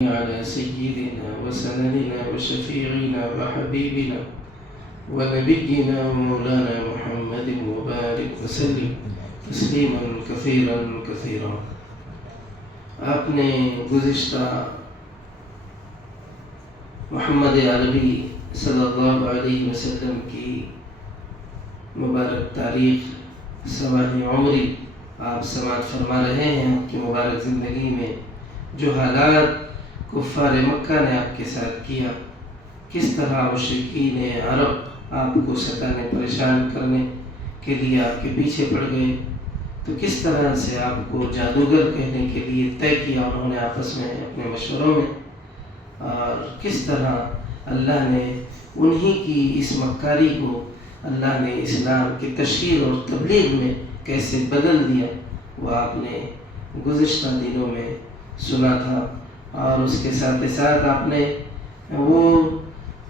على سيدنا وسندنا وشفيعنا وحبيبنا ونبينا ومولانا محمد وبارك وسلم تسلیما کثیرا کثیرا۔ آپ نے گزشتہ محمد عربی صلی اللہ علیہ وسلم کی مبارک تاریخ سوانح عمری آپ سماعت فرما رہے ہیں۔ آپ کی مبارک زندگی میں جو حالات کفار مکہ نے آپ کے ساتھ کیا، کس طرح مشرکین عرب آپ کو ستانے پریشان کرنے کے لیے آپ کے پیچھے پڑ گئے، تو کس طرح سے آپ کو جادوگر کہنے کے لیے طے کیا انہوں نے آپس میں اپنے مشوروں میں، اور کس طرح اللہ نے انہی کی اس مکاری کو اللہ نے اسلام کی تشہیر اور تبلیغ میں کیسے بدل دیا، وہ آپ نے گزشتہ دنوں میں سنا تھا۔ اور اس کے ساتھ ساتھ آپ نے وہ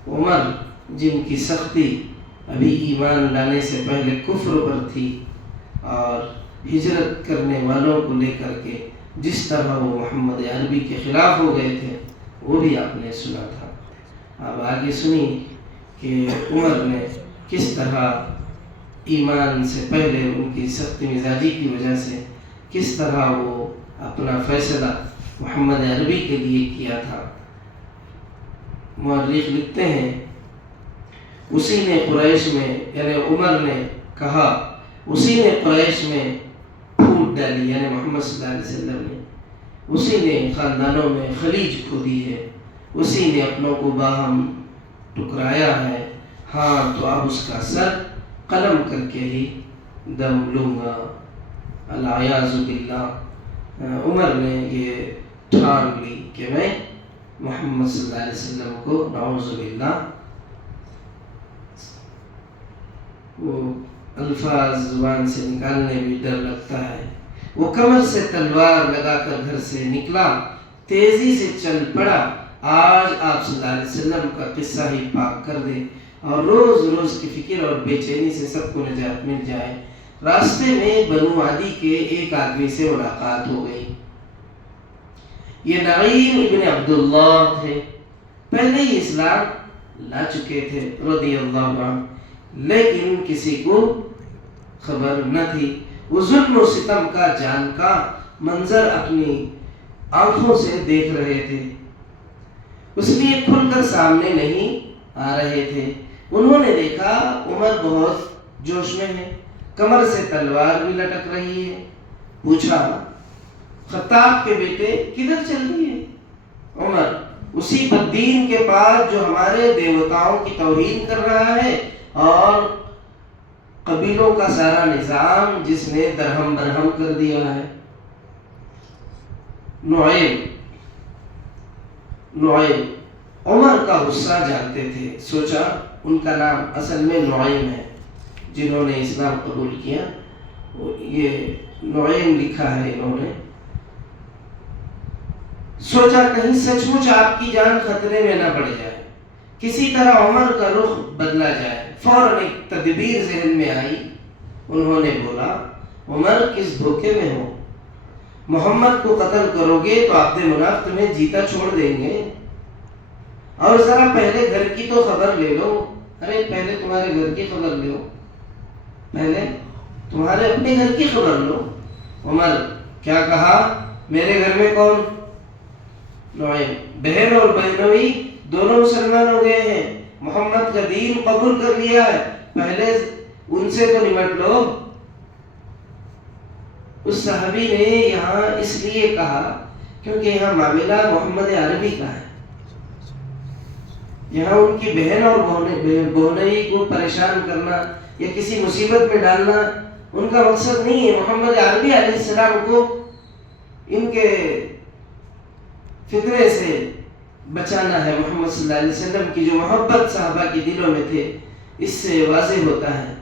عمر جن کی سختی ابھی ایمان لانے سے پہلے کفر پر تھی، اور ہجرت کرنے والوں کو لے کر کے جس طرح وہ محمد عربی کے خلاف ہو گئے تھے، وہ بھی آپ نے سنا تھا۔ اب آگے سنی کہ عمر نے کس طرح ایمان سے پہلے ان کی سخت مزاجی کی وجہ سے کس طرح وہ اپنا فیصلہ محمد عربی کے لیے کیا تھا۔ مؤرخ لکھتے ہیں اسی نے قریش میں، یعنی عمر نے کہا، اسی نے قریش میں پھوٹ ڈالی، یعنی محمد صلی اللہ علیہ وسلم نے، اسی نے خاندانوں میں خلیج کھودی ہے، اسی نے اپنوں کو باہم ٹکرایا ہے، ہاں تو اب اس کا سر قلم کر کے ہی دم لوں گا، العیاذ باللہ۔ عمر نے یہ ٹھان لی کہ میں محمد صلی اللہ علیہ وسلم کو نعوذ باللہ، وہ الفاظ زبان سے نکالنے بھی ڈر لگتا ہے۔ وہ کمر سے تلوار لگا کر گھر سے نکلا، تیزی سے چل پڑا، آج آپ صلی اللہ علیہ وسلم کا قصہ ہی پاک کر دے اور روز روز کی فکر اور بے چینی سے سب کو نجات مل جائے۔ راستے میں بنو عدی کے ایک آدمی سے ملاقات ہو گئی۔ یہ نعیم ابن عبداللہ تھے، پہلے ہی اسلام لا چکے تھے رضی اللہ عنہ، لیکن کسی کو خبر نہ تھی۔ وہ ظلم و ستم کا جان کا منظر اپنی آنکھوں سے دیکھ رہے تھے، اس لیے کھل کر سامنے نہیں آ رہے تھے۔ انہوں نے دیکھا عمر بہت جوش میں ہے، کمر سے تلوار بھی لٹک رہی ہے۔ پوچھا خطاب کے بیٹے کدھر چل رہی ہے؟ عمر اسی بددین کے پاس جو ہمارے دیوتاؤں کی توہین کر رہا ہے اور قبیلوں کا سارا نظام جس نے درہم برہم کر دیا ہے۔ نعیم عمر کا غصہ جانتے تھے، سوچا ان کا نام اصل میں نعیم ہے، جنہوں نے اسلام قبول کیا یہ نعیم لکھا ہے انہوں نے۔ سوچا کہیں سچ مچ آپ کی جان خطرے میں نہ پڑ جائے، کسی طرح عمر کا رخ بدلا جائے۔ فوراً ایک تدبیر ذہن میں آئی، انہوں نے بولا عمر کس دھوکے میں ہو؟ محمد کو قتل کرو گے تو عبد مناف تمہیں جیتا چھوڑ دیں گے، اور ذرا پہلے گھر کی تو خبر لے لو۔ ارے پہلے تمہارے گھر کی خبر لو، پہلے تمہارے اپنے گھر کی خبر لو۔ عمر کیا کہا؟ میرے گھر میں کون؟ نعیم بہن اور بہنوئی دونوں مسلمان ہو گئے ہیں، محمد کا دین قبول کر لیا ہے، پہلے ان سے تو نمٹ لو۔ اس صحابی نے یہاں اس لیے کہا کیونکہ یہاں معاملہ محمد عربی کا ہے، یہاں ان کی بہن اور بہنوئی کو پریشان کرنا یا کسی مصیبت میں ڈالنا ان کا مقصد نہیں ہے۔ محمد عربی علیہ السلام کو ان کے فتنے سے بچانا ہے۔ محمد صلی اللہ علیہ وسلم کی جو محبت صحابہ کے دلوں میں تھے، اس سے واضح ہوتا ہے۔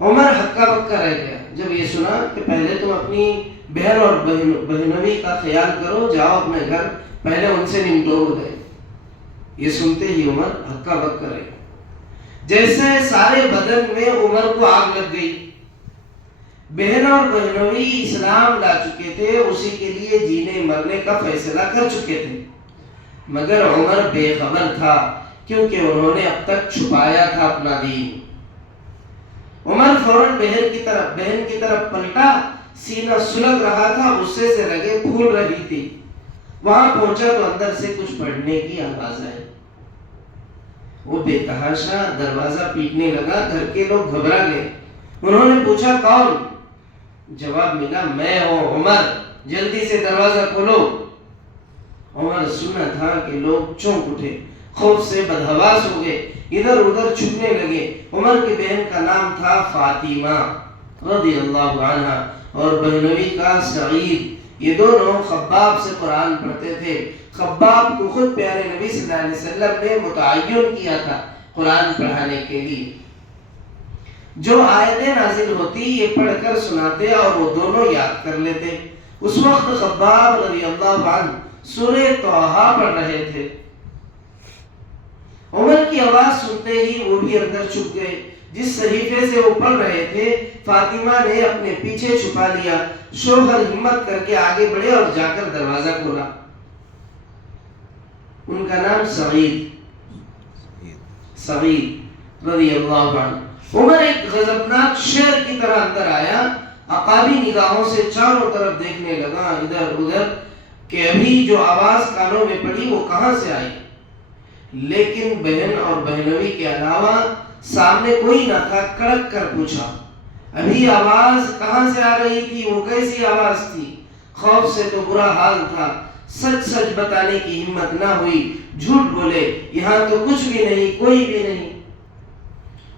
عمر ہکا بکا رہ گیا جب یہ سنا کہ پہلے تم اپنی بہن اور بہنوئی کا خیال کرو، جاؤ اپنے گھر، پہلے ان سے نمٹو ہو گئے۔ یہ سنتے ہی عمر ہکا بکا رہ گیا، جیسے سارے بدن میں عمر کو آگ لگ گئی۔ بہن اور بہنوئی اسلام لا چکے تھے، اسی کے لیے جینے مرنے کا فیصلہ کر چکے تھے، مگر عمر بے خبر تھا، کیونکہ انہوں نے اب تک چھپایا تھا اپنا دین۔ عمر فوراً بہن کی طرف پلٹا، سینہ سلگ رہا تھا، غصے سے رگیں پھول رہی تھی۔ وہاں پہنچا تو اندر سے کچھ پڑھنے کی آواز آئی۔ وہ بے تحاشا دروازہ پیٹنے لگا، گھر کے لوگ گھبرا گئے۔ انہوں نے پوچھا کون؟ جواب ملا میں ہوں عمر، جلدی سے دروازہ کھولو۔ عمر سنا تھا کہ لوگ چونک اٹھے، خوف سے بدحواس ہو گئے، ادھر ادھر چھپنے لگے۔ عمر کی بہن کا نام تھا فاطمہ رضی اللہ عنہا اور بہنوئی کا سعید۔ یہ دونوں خباب سے قرآن پڑھتے تھے۔ خباب کو خود پیارے نبی صلی اللہ علیہ وسلم نے متعین کیا تھا قرآن پڑھانے کے لیے۔ جو آیتیں نازل ہوتی یہ پڑھ کر سناتے اور وہ دونوں یاد کر لیتے۔ اس وقت خباب رضی اللہ عنہ سورہ طٰہٰ پڑھ رہے تھے۔ عمر کی آواز سنتے ہی وہ بھی اندر چھپ گئے۔ جس صحیفے سے وہ پڑھ رہے تھے فاطمہ نے اپنے پیچھے چھپا لیا۔ شوہر ہمت کر کے آگے بڑھے اور جا کر دروازہ کھولا۔ ان کا نام سعید رضی اللہ عنہ۔ عمر ایک غضبناک شیر کی طرح اندر آیا، عقابی نگاہوں سے چاروں طرف دیکھنے لگا ادھر ادھر کہ ابھی جو آواز کانوں میں پڑی وہ کہاں سے آئی، لیکن بہن اور بہنوئی کے علاوہ سامنے کوئی نہ تھا۔ کڑک کر پوچھا ابھی آواز کہاں سے آ رہی تھی، وہ کیسی آواز تھی؟ خوف سے تو برا حال تھا، سچ سچ بتانے کی ہمت نہ ہوئی، جھوٹ بولے یہاں تو کچھ بھی نہیں، کوئی بھی نہیں۔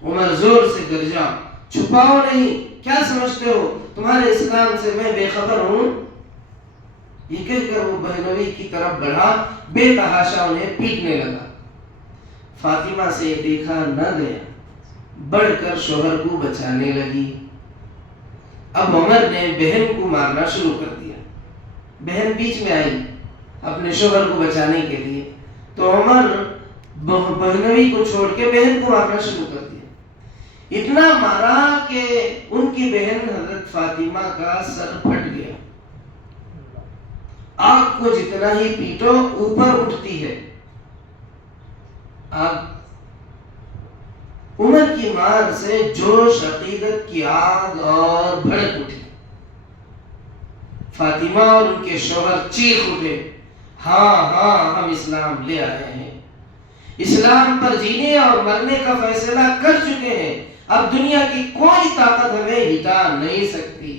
عمر زور سے گرجا چھپاؤ نہیں، کیا سمجھتے ہو تمہارے اسلام سے میں بے خبر ہوں؟ یہ کہہ کر وہ بہنوئی کی طرف بڑھا، بے تحاشا انہیں پیٹنے لگا۔ فاطمہ سے یہ دیکھا نہ گیا، بڑھ کر شوہر کو بچانے لگی۔ اب عمر نے بہن کو مارنا شروع کر دیا۔ بہن بیچ میں آئی اپنے شوہر کو بچانے کے لیے، تو عمر بہنوئی کو چھوڑ کے بہن کو مارنا شروع کر دیا۔ اتنا مارا کہ ان کی بہن حضرت فاطمہ کا سر پھٹ گیا۔ آگ کو جتنا ہی پیٹو اوپر اٹھتی ہے آگ۔ عمر کی مار سے جوش عقیدت کی آگ اور بھڑک اٹھی۔ فاطمہ اور ان کے شوہر چیخ اٹھے، ہاں ہاں ہم اسلام لے آئے ہیں، اسلام پر جینے اور مرنے کا فیصلہ کر چکے ہیں، اب دنیا کی کوئی طاقت ہمیں ہٹا نہیں سکتی۔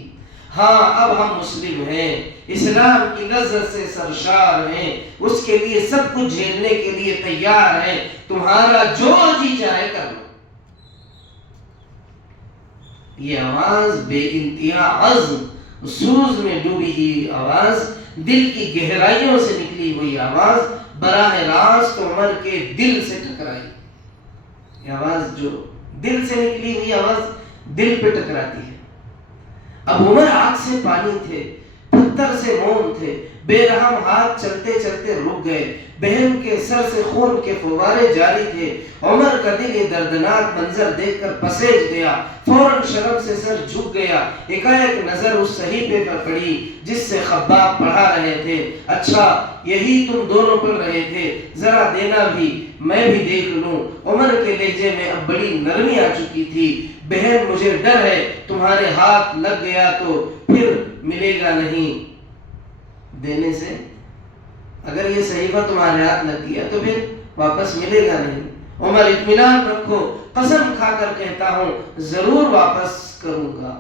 ہاں اب ہم مسلم ہیں، اسلام کی لذت سے سرشار ہیں، اس کے لیے سب کچھ جھیلنے کے لیے تیار ہیں، تمہارا جو جی چاہے کر لو۔ یہ آواز بے انتہا عزم، سوز میں ڈوبی ہوئی آواز، دل کی گہرائیوں سے نکلی ہوئی آواز براہ راست عمر کے دل سے ٹکرائی۔ یہ آواز جو دل سے نکلی ہوئی آواز دل پہ ٹکراتی ہے۔ اب عمر آگ سے پانی تھے، پتھر سے موم تھے، بے رحم ہاتھ چلتے چلتے رک گئے۔ بہن کے سر سے خون کے فوارے جاری تھے۔ عمر کا دل یہ دردناک منظر دیکھ کر پسیج گیا، فوراً شرم سے سر جھک گیا۔ ایک نظر اس صحیفے پر پڑی جس سے خباب پڑھا رہے تھے۔ اچھا یہی تم دونوں پڑھ رہے تھے، ذرا دینا بھی میں بھی دیکھ لوں۔ عمر کے لہجے میں اب بڑی نرمی آ چکی تھی۔ بہن مجھے ڈر ہے تمہارے ہاتھ لگ گیا تو پھر ملے گا نہیں دینے سے، اگر یہ صحیفہ تمہارے ہاتھ لگ گیا تو پھر واپس ملے گا نہیں۔ عمر اطمینان رکھو، قسم کھا کر کہتا ہوں ضرور واپس کروں گا،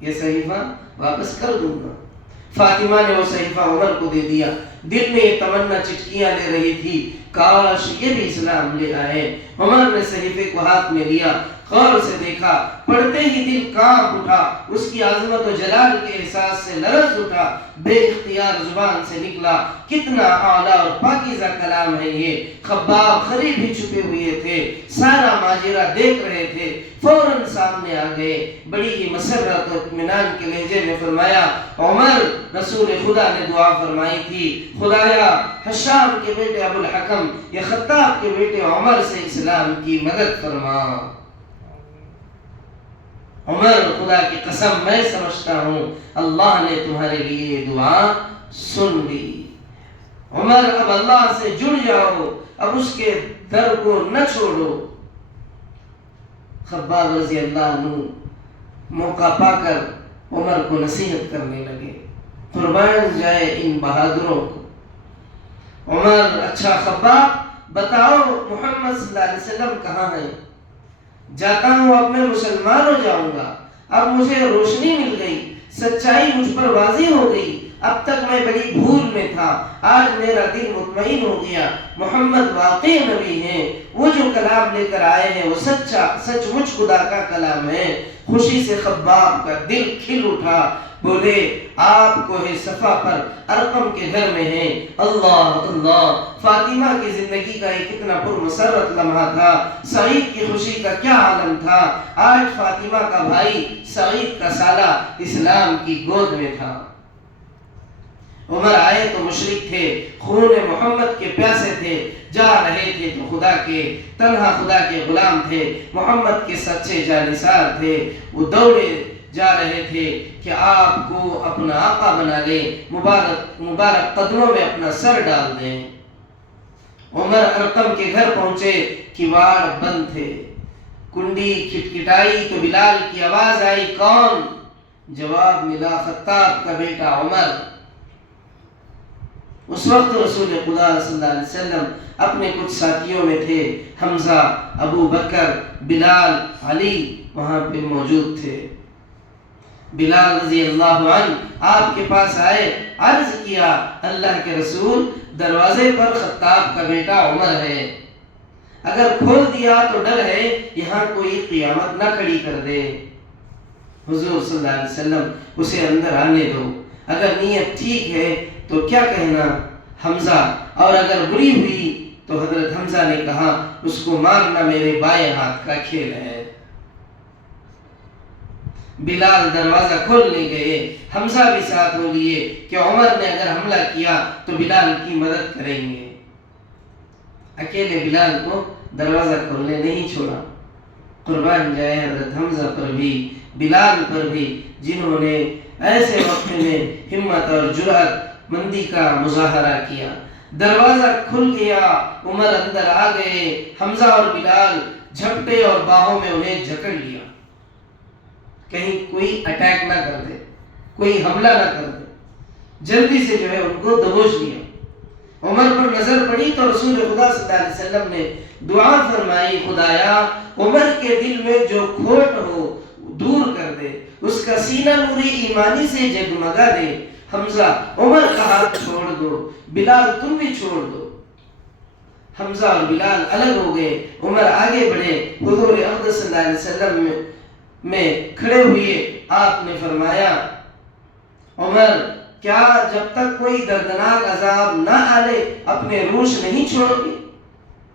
یہ صحیفہ واپس کر دوں گا۔ فاطمہ نے وہ صحیفہ عمر کو دے دیا۔ دل میں یہ تمنا چٹکیاں لے رہی تھی، کاش یہ بھی اسلام لے آئے۔ عمر نے صحیفے کو ہاتھ میں لیا، غور سے دیکھا، پڑھتے ہی دل کانپ اٹھا، اس کی عظمت و جلال کے احساس سے لرز اٹھا۔ بے اختیار زبان سے نکلا، کتنا اعلیٰ اور پاکیزہ کلام ہے یہ۔ خباب قریب ہی چھپے ہوئے تھے، سارا ماجرا دیکھ رہے تھے، فوراً سامنے آ گئے۔ بڑی ہی مسرت و اطمینان کے لہجے میں فرمایا، عمر رسول خدا نے دعا فرمائی تھی، خدایا حشام کے بیٹے ابو الحکم یا خطاب کے بیٹے عمر سے اسلام کی مدد فرما۔ عمر خدا کی قسم میں سمجھتا ہوں اللہ نے تمہارے لیے دعا سن لی۔ عمر اب اللہ سے جڑ جاؤ، اب اس کے در کو نہ چھوڑو۔ خباب رضی اللہ عنہ موقع پا کر عمر کو نصیحت کرنے لگے، قربان جائے ان بہادروں کو۔ عمر، اچھا خباب بتاؤ محمد صلی اللہ علیہ وسلم کہاں ہیں؟ جاتا ہوں، اب میں مسلمان ہو جاؤں گا، اب مجھے روشنی مل گئی، سچائی مجھ پر واضح ہو گئی، اب تک میں بڑی بھول میں تھا، آج میرا دل مطمئن ہو گیا، محمد واقعی نبی ہیں، وہ جو کلام لے کر آئے ہیں وہ سچ مچ خدا کا کلام ہے۔ خوشی سے خباب کا دل کھل اٹھا، بولے آپ کوہ صفا پر ارقم کے گھر میں ہیں۔ اللہ اللہ، فاطمہ کی زندگی کا ایک کتنا پرمسرت لمحہ تھا، سعید کی خوشی کا کیا عالم تھا، آج فاطمہ کا بھائی سعید کا سالہ اسلام کی گود میں تھا۔ عمر آئے تو مشرک تھے، خون محمد کے پیاسے تھے، جا رہے تھے تو خدا کے تنہا خدا کے غلام تھے، محمد کے سچے جانثار تھے، وہ دوڑے جا رہے تھے کہ آپ کو اپنا آقا بنا لیں، مبارک قدموں میں اپنا سر ڈال دیں۔ عمر ارقم کے گھر پہنچے، کواڑ بند تھے، کنڈی کھٹکھٹائی تو بلال کی آواز آئی، کون؟ جواب ملا، خطاب کا بیٹا عمر۔ اس وقت رسول خدا صلی اللہ علیہ وسلم اپنے کچھ ساتھیوں میں تھے، حمزہ، ابو بکر، بلال، علی وہاں پہ موجود تھے۔ بلال رضی اللہ عنہ آپ کے پاس آئے، عرض کیا، اللہ کے رسول، دروازے پر خطاب کا بیٹا عمر ہے، اگر کھول دیا تو ڈر ہے یہاں کوئی قیامت نہ کھڑی کر دے۔ حضور صلی اللہ علیہ وسلم اسے اندر آنے دو، اگر نیت ٹھیک ہے تو کیا کہنا حمزہ، اور اگر بری ہوئی تو حضرت حمزہ نے کہا اس کو مارنا میرے بائیں ہاتھ کا کھیل ہے۔ بلال دروازہ کھولنے گئے، حمزہ بھی ساتھ ہو لیے کہ عمر نے اگر حملہ کیا تو بلال کی مدد کریں گے۔ اکیلے بلال کو دروازہ کھولنے نہیں چھوڑا، قربان جائے حضرت حمزہ پر بھی، بلال پر بھی، جنہوں نے ایسے وقت میں ہمت اور جرأت مندی کا مظاہرہ کیا۔ دروازہ کھل گیا، عمر اندر آ گئے، حمزہ اور بلال جھپٹے اور باہوں میں انہیں جکڑ لیا، کہیں کوئی اٹیک نہ کر دے، کوئی حملہ نہ کر دے، جلدی سے جو ہے ان کو دبوچ لیا۔ عمر پر نظر پڑی تو رسول خدا صلی اللہ علیہ وسلم نے دعا فرمائی، خدایا عمر کے دل میں جو کھوٹ ہو دور کر دے، اس کا سینہ نوری ایمانی سے جگمگا دے۔ حمزہ، عمر کا ہاتھ چھوڑ دو، بلال تم بھی چھوڑ دو۔ حمزہ اور بلال الگ ہو گئے، عمر آگے بڑھے، حضور اقدس صلی اللہ علیہ وسلم میں کھڑے ہوئے، آپ نے فرمایا، عمر کیا جب تک کوئی دردناک عذاب نہ آلے اپنے روش نہیں چھوڑو گے؟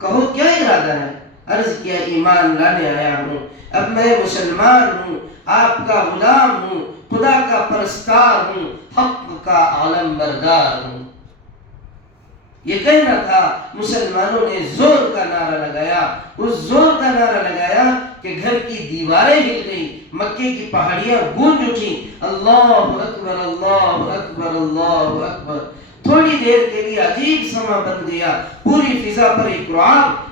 کہو کیا ارادہ ہے؟ عرض کیا، ایمان لانے آیا ہوں، اب میں مسلمان ہوں، آپ کا غلام ہوں، خدا کا پرستار ہوں، حق کا علم بردار ہوں۔ یہ کہنا تھا، مسلمانوں نے زور کا نعرہ لگایا، اس زور کا نعرہ لگایا کہ گھر کی دیواریں ہل گئیں، مکے کی پہاڑیاں گونج اٹھیں، اللہ اکبر اللہ اکبر اللہ اکبر۔ تھوڑی دیر کے لیے عجیب سما بن گیا، پوری فضا پر ایک رعب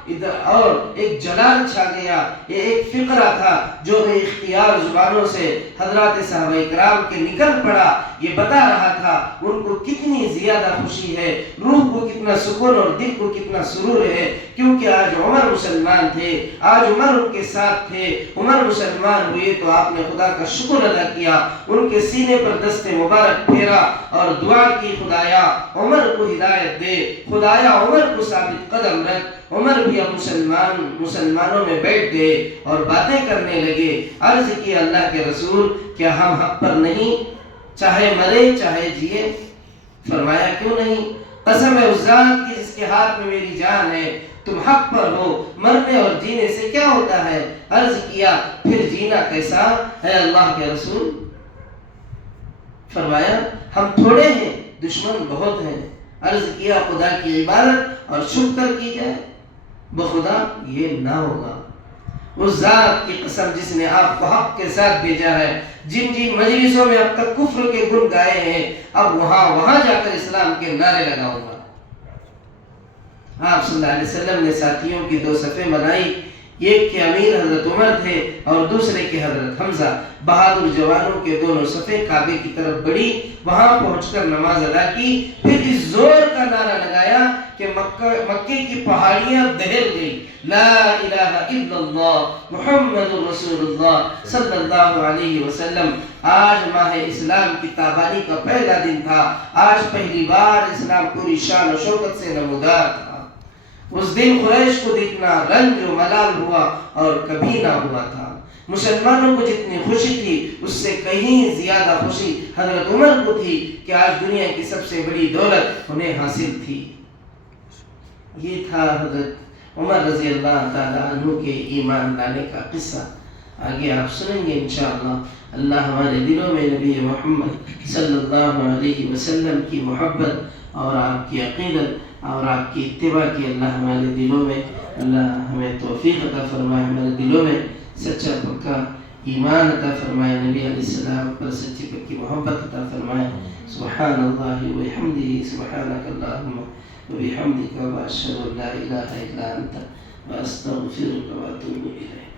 اور ایک جلال چھا گیا۔ یہ ایک فقرہ تھا جو بے اختیار زبانوں سے حضرات صحابہ کرام کے نکل پڑا، یہ بتا رہا تھا ان کو کتنی زیادہ خوشی ہے، روح کو کتنا سکون اور دل کو کتنا سرور ہے، کیونکہ آج عمر مسلمان تھے، آج عمر ان کے ساتھ تھے، عمر مسلمان ہوئے تو آپ نے خدا کا شکر ادا کیا، ان کے سینے پر دست مبارک پھیرا اور دعا کی، خدایا عمر کو ہدایت دے، خدایا عمر کو ثابت قدم رکھ۔ عمر بھی اب مسلمانوں میں بیٹھ گئے اور باتیں کرنے لگے۔ عرض کی، اللہ کے رسول کیا ہم حق پر نہیں، چاہے مرے چاہے جیے؟ فرمایا کیوں نہیں، قسم ہے اس ذات کی جس کے ہاتھ میں میری جان ہے، تم حق پر ہو، مرنے اور جینے سے کیا ہوتا ہے؟ عرض کیا، پھر جینا کیسا ہے اللہ کے رسول؟ فرمایا ہم تھوڑے ہیں، دشمن بہت ہیں۔ عرض کیا، خدا کی عبادت اور شکر کی جائے، بخدا یہ نہ ہوگا۔ اس ذات کی قسم جس نے آپ کو حق کے ساتھ بھیجا ہے، جن جن مجلسوں میں اب تک کفر کے گن گائے ہیں، اب وہاں جا کر اسلام کے نعرے لگاؤں گا۔ آپ صلی اللہ علیہ وسلم نے ساتھیوں کی 2 صفیں بنائی، ایک کے امیر حضرت عمر تھے اور دوسرے کے حضرت حمزہ۔ بہادر جوانوں کے دونوں صفیں کعبے کی طرف بڑھی، وہاں پہنچ کر نماز ادا کی، پھر اس زور کا نعرہ لگایا کہ مکے کی پہاڑیاں دہل گئی، لا الہ الا اللہ محمد رسول اللہ صلی اللہ علیہ وسلم۔ آج ماہ اسلام کی تابانی کا پہلا دن تھا، آج پہلی بار اسلام پوری شان و شوکت سے نمودار تھا۔ اس دن قریش کو جتنا رنج و ملال ہوا اور کبھی نہ ہوا تھا۔ مسلمانوں کو جتنی خوشی تھی اس سے کہیں زیادہ خوشی حضرت عمر کو تھی کہ آج دنیا کی سب سے بڑی دولت انہیں حاصل تھی۔ یہ تھا حضرت عمر رضی اللہ تعالیٰ عنہ کے ایمان لانے کا قصہ۔ آگے آپ سنیں گے انشاءاللہ۔ اللہ ہمارے دلوں میں نبی محمد صلی اللہ علیہ وسلم کی محبت اور آپ کی عقیدت اور آپ کی اتباع کی اللہ ہمارے دلوں میں، اللہ ہمیں توفیق عطا فرمائے، ہمارے دلوں میں سچا پکا ایمان عطا فرمائے، نبی علیہ السلام پر سچی پکی محبت عطا فرمائے۔ سبحان اللہ وبحمدہ، سبحانک اللہم وبحمدک، واشہد ان لا الہ الا انت، واستغفرک واتوب الیک۔